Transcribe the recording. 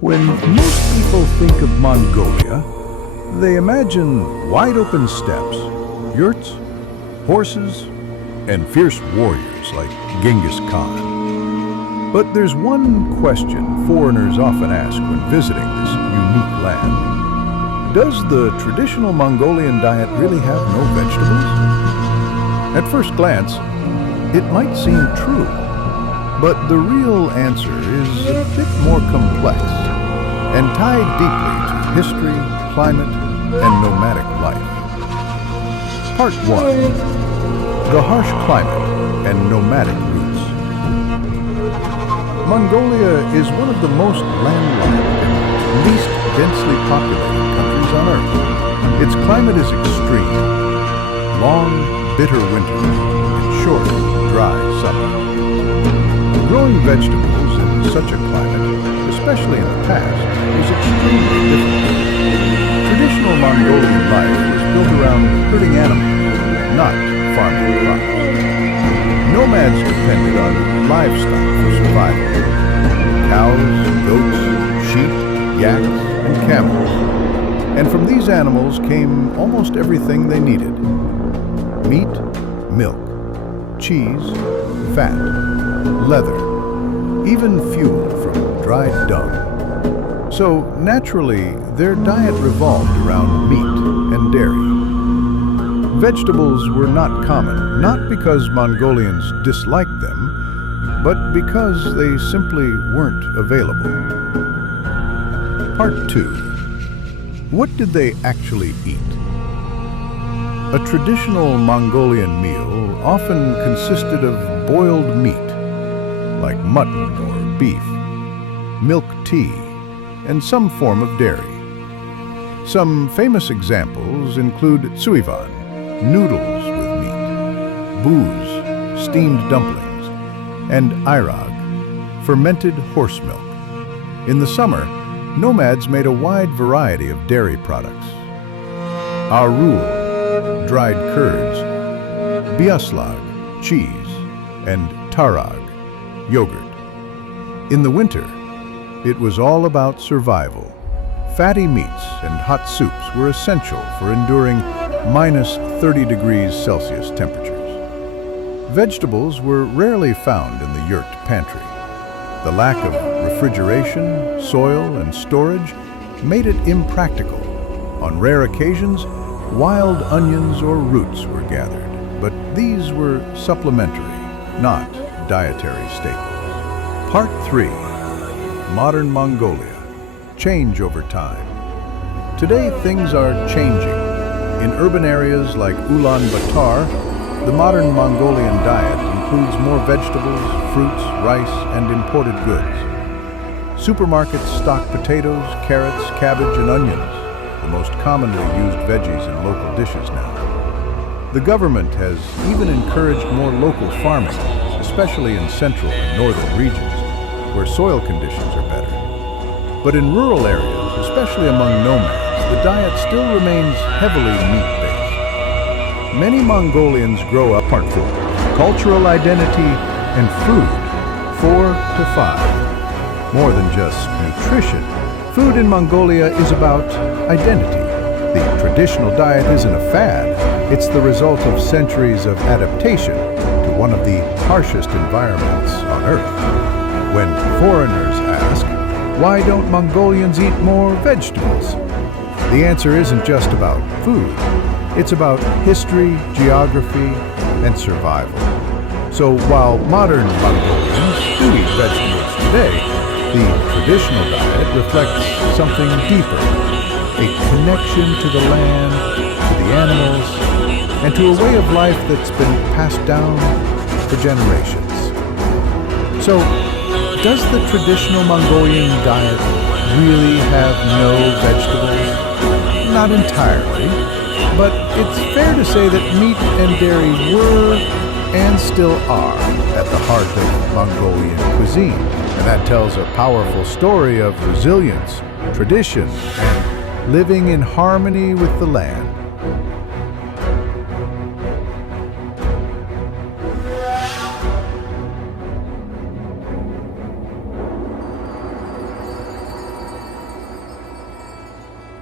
When most people think of Mongolia, they imagine wide-open steppes, yurts, horses, and fierce warriors like Genghis Khan. But there's one question foreigners often ask when visiting this unique land. Does the traditional Mongolian diet really have no vegetables? At first glance, it might seem true, but the real answer is a bit more complex and tied deeply to history, climate, and nomadic life. Part 1. The harsh climate and nomadic roots. Mongolia is one of the most landlocked and least densely populated countries on Earth. Its climate is extreme. Long, bitter winters and short, dry summers. Growing vegetables in such a climate, especially in the past, was extremely difficult. Traditional Mongolian life was built around herding animals, not farming crops. Nomads depended on livestock for survival. Cows, goats, sheep, yaks, and camels. And from these animals came almost everything they needed. Meat, milk, cheese, fat, leather, even fuel from dried dung. So, naturally, their diet revolved around meat and dairy. Vegetables were not common, not because Mongolians disliked them, but because they simply weren't available. Part 2. What did they actually eat? A traditional Mongolian meal often consisted of boiled meat, like mutton or beef, milk tea, and some form of dairy. Some famous examples include suivan, noodles with meat, booze, steamed dumplings, and airag, fermented horse milk. In the summer, nomads made a wide variety of dairy products. Arul, dried curds, biaslag, cheese, and tarag, yogurt. In the winter, it was all about survival. Fatty meats and hot soups were essential for enduring minus 30 degrees Celsius temperatures. Vegetables were rarely found in the yurt pantry. The lack of refrigeration, soil, and storage made it impractical. On rare occasions, wild onions or roots were gathered, but these were supplementary, not dietary staples. Part 3. Modern Mongolia. Change over time. Today, things are changing. In urban areas like Ulaanbaatar, the modern Mongolian diet includes more vegetables, fruits, rice, and imported goods. Supermarkets stock potatoes, carrots, cabbage, and onions, the most commonly used veggies in local dishes now. The government has even encouraged more local farming, especially in central and northern regions, where soil conditions are better. But in rural areas, especially among nomads, the diet still remains heavily meat-based. Many Mongolians grow up. Part 4. Cultural identity and food. 4 to 5. More than just nutrition, food in Mongolia is about identity. The traditional diet isn't a fad. It's the result of centuries of adaptation to one of the harshest environments on Earth. When foreigners ask, why don't Mongolians eat more vegetables? The answer isn't just about food. It's about history, geography, and survival. So while modern Mongolians do eat vegetables today, the traditional diet reflects something deeper, a connection to the land, to the animals, and to a way of life that's been passed down for generations. So, does the traditional Mongolian diet really have no vegetables? Not entirely, but it's fair to say that meat and dairy were and still are at the heart of Mongolian cuisine. And that tells a powerful story of resilience, tradition, and living in harmony with the land.